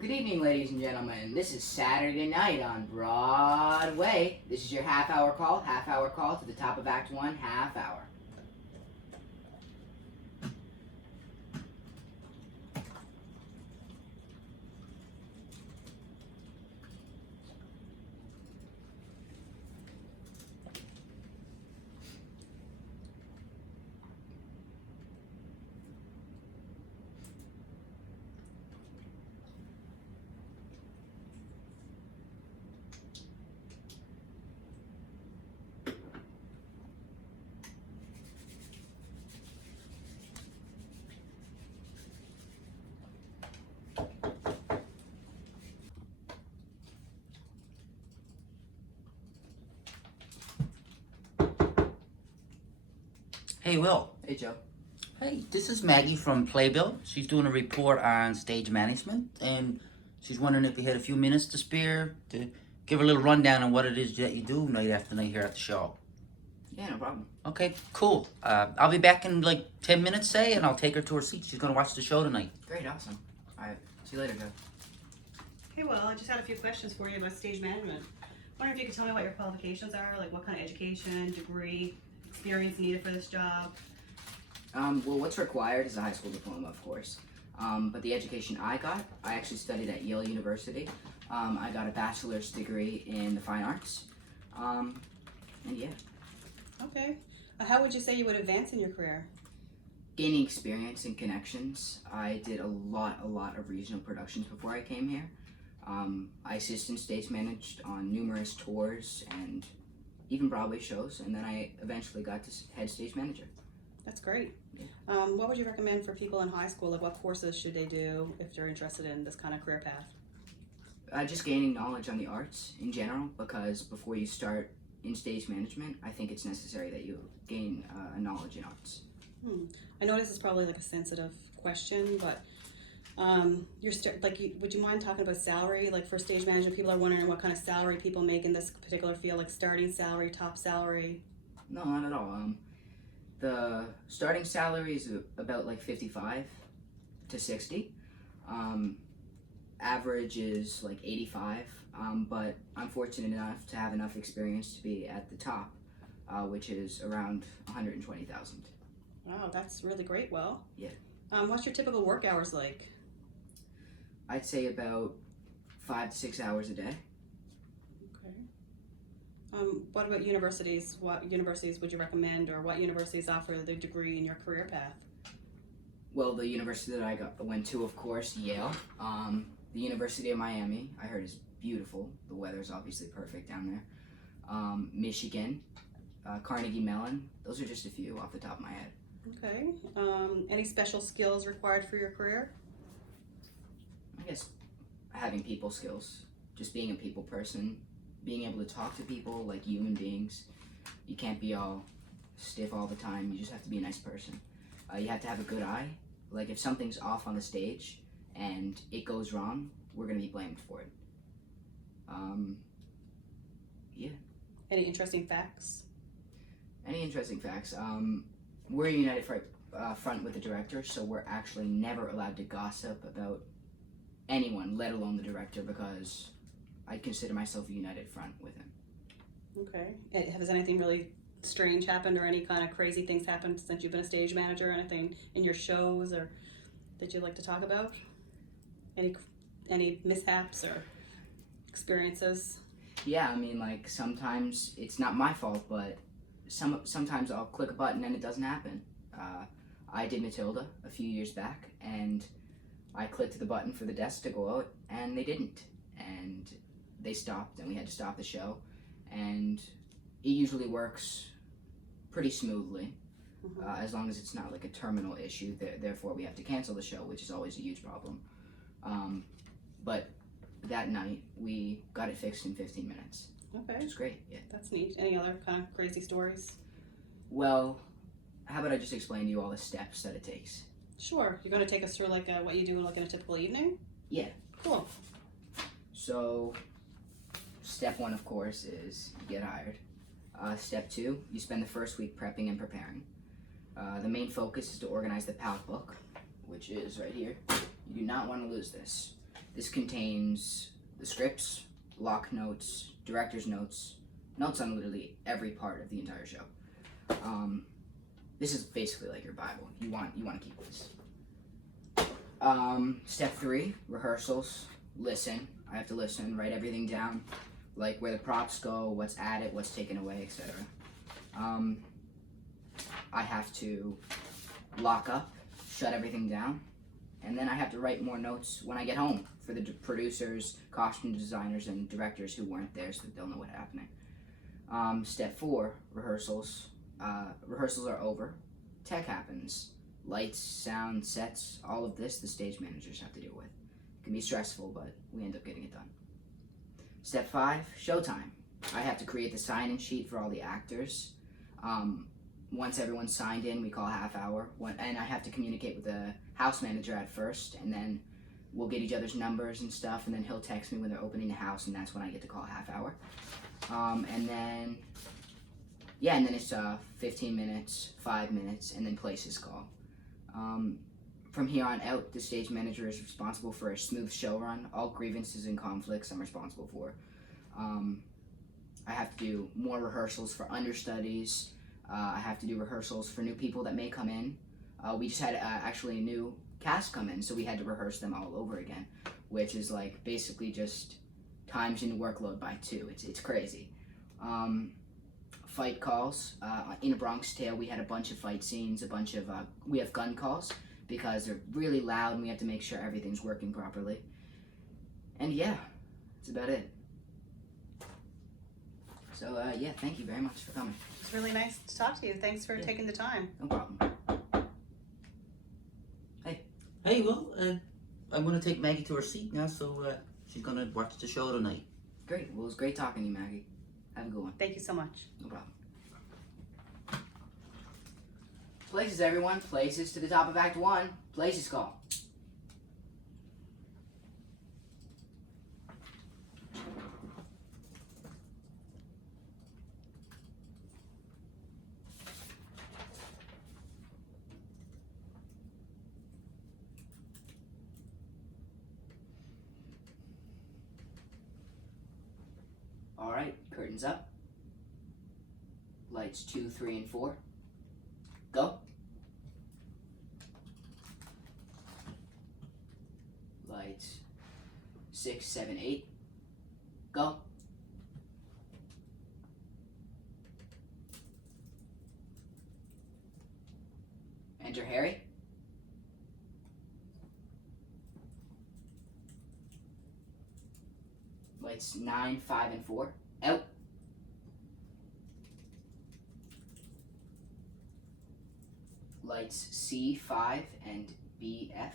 Good evening, ladies and gentlemen. This is Saturday night on Broadway. This is your half hour call to the top of Act 1, half hour. Hey, Will. Hey, Joe. Hey, this is Maggie from Playbill. She's doing a report on stage management, and she's wondering if you had a few minutes to spare to give her a little rundown on what it is that you do night after night here at the show. Yeah, no problem. Okay, cool. I'll be back in like 10 minutes, say, and I'll take her to her seat. She's going to watch the show tonight. Great, awesome. All right, see you later, Joe. Hey, well, I just had a few questions for you about stage management. Wondering if you could tell me what your qualifications are, like what kind of education, degree, experience needed for this job. Well, what's required is a high school diploma, of course. But the education I actually studied at Yale University. I got a bachelor's degree in the fine arts. And yeah, Okay. How would you say you would advance in your career? gaining experience and connections. I did a lot of regional productions before I came here. I assistant stage managed on numerous tours and even Broadway shows, and then I eventually got to head stage manager. That's great. Yeah. What would you recommend for people in high school? Like what courses should they do if they're interested in this kind of career path? Just gaining knowledge on the arts in general, because before you start in stage management, I think it's necessary that you gain a knowledge in arts. I know this is probably like a sensitive question, but would you mind talking about salary? Like for stage management, people are wondering what kind of salary people make in this particular field, like starting salary, top salary. No, not at all. The starting salary is about like 55 to 60. Average is like 85, but I'm fortunate enough to have enough experience to be at the top, which is around 120,000. Wow, that's really great. Well, Yeah. What's your typical work hours like? I'd say about 5 to 6 hours a day. Okay. What about universities? What universities would you recommend, or what universities offer the degree in your career path? Well, the university that I went to, of course, Yale. The University of Miami, I heard, is beautiful. The weather's obviously perfect down there. Michigan, Carnegie Mellon. Those are just a few off the top of my head. Okay. Any special skills required for your career? I guess having people skills, just being a people person, being able to talk to people like human beings. You can't be all stiff all the time. You just have to be a nice person. You have to have a good eye. Like if something's off on the stage and it goes wrong, we're gonna be blamed for it. Yeah. Any interesting facts? Any interesting facts? We're a united front with the director, so we're actually never allowed to gossip about anyone, let alone the director, because I consider myself a united front with him. Okay. Has anything really strange happened, or any kind of crazy things happened since you've been a stage manager? Anything in your shows or that you'd like to talk about? Any mishaps or experiences? Yeah, I mean, like sometimes it's not my fault, but sometimes I'll click a button and it doesn't happen. I did Matilda a few years back, and I clicked the button for the desk to go out, and they didn't, and they stopped, and we had to stop the show. And it usually works pretty smoothly, as long as it's not like a terminal issue. Therefore, we have to cancel the show, which is always a huge problem. But that night, we got it fixed in 15 minutes. Okay. Which is great, yeah. That's neat. Any other kind of crazy stories? Well, how about I just explain to you all the steps that it takes? Sure. You're going to take us through like what you do like in a typical evening? Yeah. Cool. So, step one, of course, is you get hired. Step two, you spend the first week prepping and preparing. The main focus is to organize the palette book, which is right here. You do not want to lose this. This contains the scripts, lock notes, director's notes, notes on literally every part of the entire show. This is basically like your Bible. You want to keep this. Step 3, rehearsals. Listen. I have to listen, write everything down, like where the props go, what's added, what's taken away, etc. I have to lock up, shut everything down, and then I have to write more notes when I get home for the producers, costume designers, and directors who weren't there so that they'll know what's happening. Step 4, rehearsals. Rehearsals are over. Tech happens. Lights, sound, sets, all of this the stage managers have to deal with. It can be stressful, but we end up getting it done. Step 5, showtime. I have to create the sign-in sheet for all the actors. Once everyone's signed in, we call a half hour. And I have to communicate with the house manager at first, and then we'll get each other's numbers and stuff, and then he'll text me when they're opening the house, and that's when I get to call a half hour. And then it's 15 minutes, 5 minutes, and then places call. From here on out, the stage manager is responsible for a smooth show run. All grievances and conflicts I'm responsible for. I have to do more rehearsals for understudies. I have to do rehearsals for new people that may come in. We just had actually a new cast come in, so we had to rehearse them all over again, which is like basically just times in workload by 2. It's crazy. Fight calls. In A Bronx Tale, we had a bunch of fight scenes, we have gun calls because they're really loud and we have to make sure everything's working properly. And yeah, that's about it. So thank you very much for coming. It's really nice to talk to you. Thanks for taking the time. No problem. Hey, well, I'm going to take Maggie to her seat now, so she's going to watch the show tonight. Great. Well, it was great talking to you, Maggie. Have a good one. Thank you so much. No problem. Places, everyone. Places to the top of Act 1. Places call. Alright, curtains up. Lights 2, 3, and 4. Go. Lights 6, 7, 8. Go. Enter Harry. Lights 9, 5, and 4. Out. Lights C, 5, and BF.